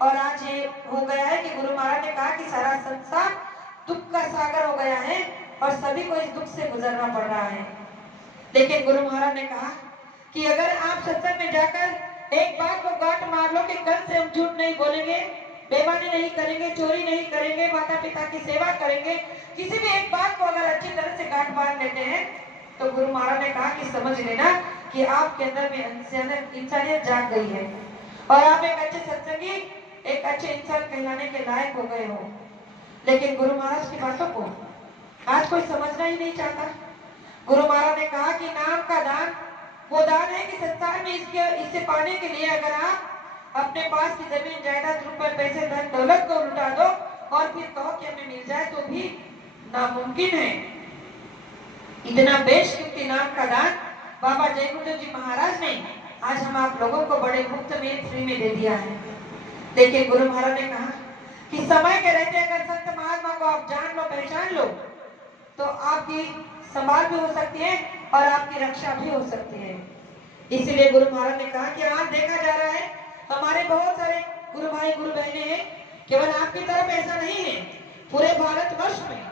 और आज ये हो गया है कि गुरु महाराज ने कहा कि सारा संसार दुख का सागर हो गया है और सभी को इस दुख से गुजरना पड़ रहा है। लेकिन गुरु महाराज ने कहा कि अगर आप सत्संग में जाकर एक बात को गांठ मार लो कि कल से हम झूठ नहीं बोलेंगे, बेईमानी नहीं करेंगे, चोरी नहीं करेंगे, माता पिता की सेवा करेंगे, किसी भी एक बात को अगर अच्छी तरह से गांठ मार लेते हैं तो गुरु महाराज ने कहा कि समझ लेना कि आपके अंदर में इंसानियत जाग गई है और आप एक अच्छे सत्संगी, एक अच्छे इंसान कहलाने के लायक हो गए हो। लेकिन गुरु महाराज की बातों को आज कोई समझना ही नहीं चाहता। गुरु महाराज ने कहा कि नाम का दान वो दान है कि संसार में इससे पाने के लिए अगर आप अपने पास की जमीन जायदाद रुपए पैसे धन दौलत को लुटा दो और फिर कहो कि हमें मिल जाए तो भी नामुमकिन है। इतना बेशकीमती नाम का दान बाबा जय गुरुदेव जी महाराज ने आज हम आप लोगों को बड़े मुफ्त में फ्री में दे दिया है। लेकिन गुरु महाराज ने कहा कि समय के रहते अगर संत महात्मा को आप जान लो, पहचान लो तो आपकी संभाल भी हो सकती है और आपकी रक्षा भी हो सकती है। इसलिए गुरु महाराज ने कहा कि आज देखा जा रहा है हमारे बहुत सारे गुरु भाई गुरु बहने हैं, केवल आपकी तरफ ऐसा नहीं है, पूरे भारतवर्ष में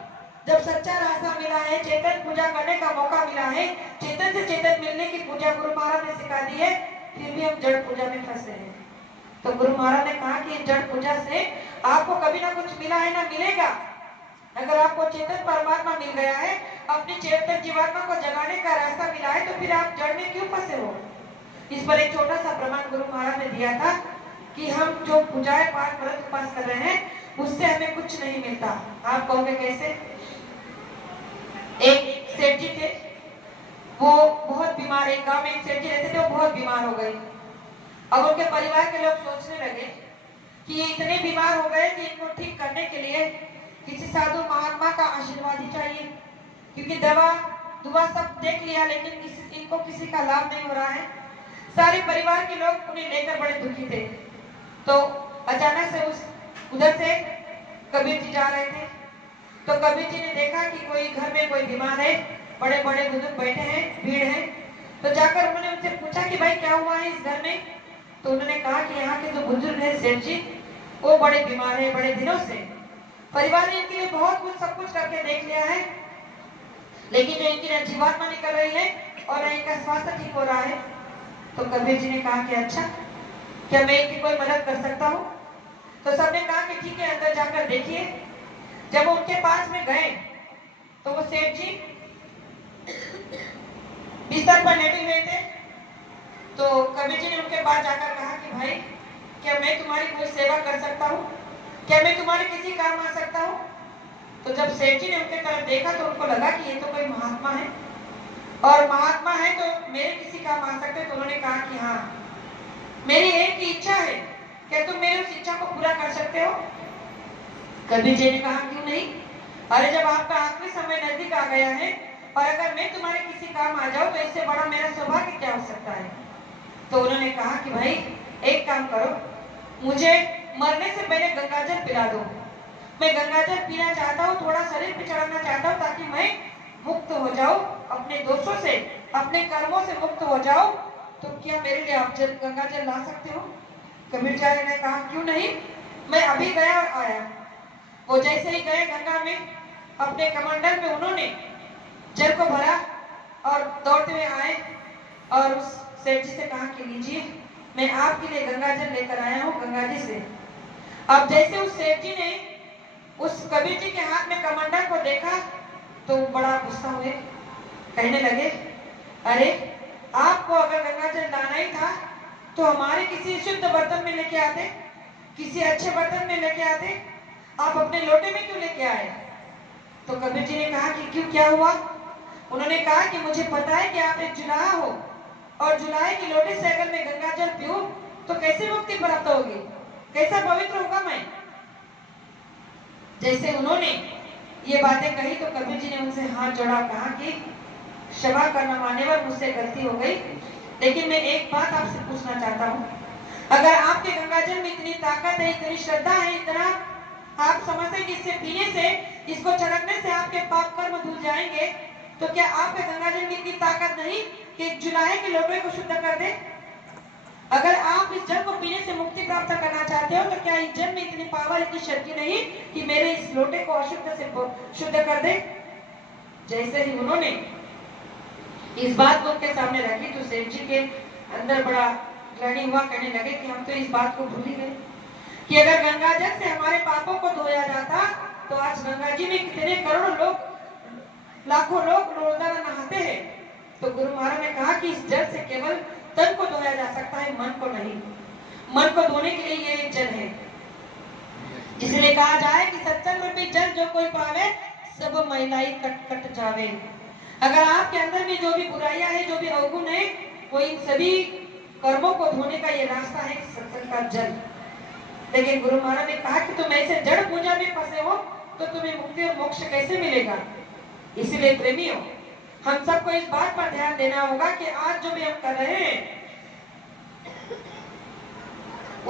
जब सच्चा रास्ता मिला है, चेतन पूजा करने का मौका मिला है, चेतन से चेतन मिलने की पूजा गुरु महाराज ने सिखा दी है, फिर भी हम जड़ पूजा में फंसे हैं। तो गुरु महाराज ने कहा कि जड़ पूजा से आपको कभी ना कुछ मिला है ना मिलेगा। अगर आपको चेतन परमात्मा मिल गया है, अपनी चेतन जीवात्मा को जगाने का रास्ता मिला है, तो फिर आप जड़ में क्यों फंसे हो। इस पर एक छोटा सा प्रमाण गुरु महाराज ने दिया था कि हम जो पूजाएं पाठ व्रत उपास कर रहे हैं उससे हमें कुछ नहीं मिलता। आप कहोगे कैसे। एक सेठ जी थे, वो बहुत बीमार, एक गांव में एक सेठ जी रहते थे, वो बहुत बीमार हो गए। अब उनके परिवार के लोग सोचने लगे कि ये इतने बीमार हो गए कि इनको ठीक करने के लिए किसी साधु महात्मा का आशीर्वाद ही चाहिए, क्योंकि दवा दुआ सब देख लिया लेकिन इनको किसी का लाभ नहीं हो रहा है। सारे परिवार के लोग उन्हें लेकर बड़े दुखी थे। तो अचानक से उधर से कबीर जी जा रहे थे, तो कबीर जी ने देखा कि कोई घर में कोई बीमार है, बड़े बड़े बुजुर्ग बैठे हैं, भीड़ है। तो जाकर उन्होंने उनसे पूछा कि भाई क्या हुआ है इस घर में। तो उन्होंने कहा कि यहाँ के जो बुजुर्ग है सेठ जी, वो बड़े बीमार है बड़े दिनों से, परिवार ने इनके लिए बहुत कुछ सब कुछ करके देख लिया है, लेकिन जो इनकी जीवात्मा निकल रही है और इनका स्वास्थ्य ठीक हो रहा है। तो कबीर जी ने कहा कि अच्छा, क्या मैं इनकी कोई मदद कर सकता हूँ। तो सबने कहा कि ठीक है, अंदर जाकर देखिए। जब वो उनके पास में गए तो वो सेठ जी बिस्तर पर लेटे हुए थे। तो कबीर जी ने उनके पास जाकर कहा कि भाई क्या मैं तुम्हारी कोई सेवा कर सकता हूँ, क्या मैं तुम्हारे किसी काम आ सकता हूँ। तो जब सेठ जी ने उनके तरफ देखा तो उनको लगा कि ये तो कोई महात्मा है और महात्मा है तो मेरे किसी काम आ सकते। तो उन्होंने कहा कि हाँ, मेरी एक ही इच्छा है, क्या तुम मेरी उस इच्छा को पूरा कर सकते हो। कबीर जी ने कहा क्यों नहीं, अरे जब आपका आखिरी समय नजदीक आ गया है और अगर मैं तुम्हारे किसी काम आ जाऊं तो इससे बड़ा मेरा सौभाग्य क्या हो सकता है। तो उन्होंने कहा कि भाई एक काम करो, मुझे मरने से पहले गंगाजल पिला दो, मैं गंगाजल पीना चाहता हूँ, थोड़ा शरीर पे चढ़ाना चाहता हूँ ताकि मैं मुक्त हो जाऊं अपने दोषों से, अपने कर्मों से मुक्त हो जाऊं। तो क्या मेरे लिए आप गंगाजल ला सकते हो। कबीर जी ने कहा क्यों नहीं, मैं अभी गया और आया। वो जैसे ही गए गंगा में, अपने कमंडल में उन्होंने जल को भरा और दौड़ते हुए आए और उस सेठ जी से कहा कि लीजिए, मैं आपके लिए गंगाजल लेकर आया हूँ गंगा जी से। अब जैसे उस सेठ जी ने उस कबीर जी के हाथ में कमंडल को देखा तो बड़ा गुस्सा हुए, कहने लगे अरे आपको अगर गंगाजल लाना ही था तो हमारे किसी शुद्ध बर्तन में लेके आते, किसी अच्छे बर्तन में लेके आते, आप अपने लोटे में क्यों लेके आए। तो कबीर जी ने कहा कि क्यों, क्या हुआ। उन्होंने कहा कि मुझे पता है कि आप एक जुलाहा हो और जुलाहे की लोटे से अगर मैं गंगाजल पीऊं तो कैसे मुक्ति प्राप्त होगी, कैसा पवित्र होगा मैं। जैसे उन्होंने ये बातें कही तो कबीर जी ने उनसे हाथ जोड़ा, कहा कि क्षमा करना मान्यवर, मुझसे गलती हो गई, लेकिन मैं एक बात आपसे पूछना चाहता हूँ, अगर आपके गंगाजल में इतनी ताकत है, इतनी श्रद्धा है, इतना आप समझते हैं कि इससे पीने से, इसको छिड़कने से आपके पाप कर्म धुल जाएंगे, तो क्या आपके गंगाजल में इतनी ताकत नहीं कि जुलाहे के लोटे को शुद्ध कर दे। अगर आप इस जल को पीने से मुक्ति प्राप्त करना चाहते चाहते हो तो क्या इस जल में इतनी पावर इतनी शक्ति नहीं कि मेरे इस लोटे को अशुद्ध से शुद्ध कर दे। जैसे ही उन्होंने इस बात को उनके सामने रखी तो सेठ जी के अंदर बड़ा ग्लानि हुआ, कहने लगे कि हम तो इस बात को भूल ही गए कि अगर गंगा जल से हमारे पापों को धोया जाता तो आज गंगा जी में कितने करोड़ों लोग, लाखों लोग रोजाना नहाते हैं। तो गुरु महाराज ने कहा कि इस जल से केवल तन को धोया जा सकता है, मन को नहीं। मन को धोने के लिए ये जल है, इसलिए कहा जाए कि सत्संग रूपी जल जो कोई पावे सब महिलाई कट कट जावे। अगर आपके अंदर में जो भी बुराइयां है, जो भी अवगुण है, वो इन सभी कर्मों को धोने का ये रास्ता है सत्संग का जल। लेकिन गुरु महाराज ने कहा कि तुम ऐसे जड़ पूजा में फंसे हो तो तुम्हें मुक्ति और मोक्ष कैसे मिलेगा। इसलिए प्रेमियों, हम सबको इस बात पर ध्यान देना होगा कि आज जो भी हम कर रहे हैं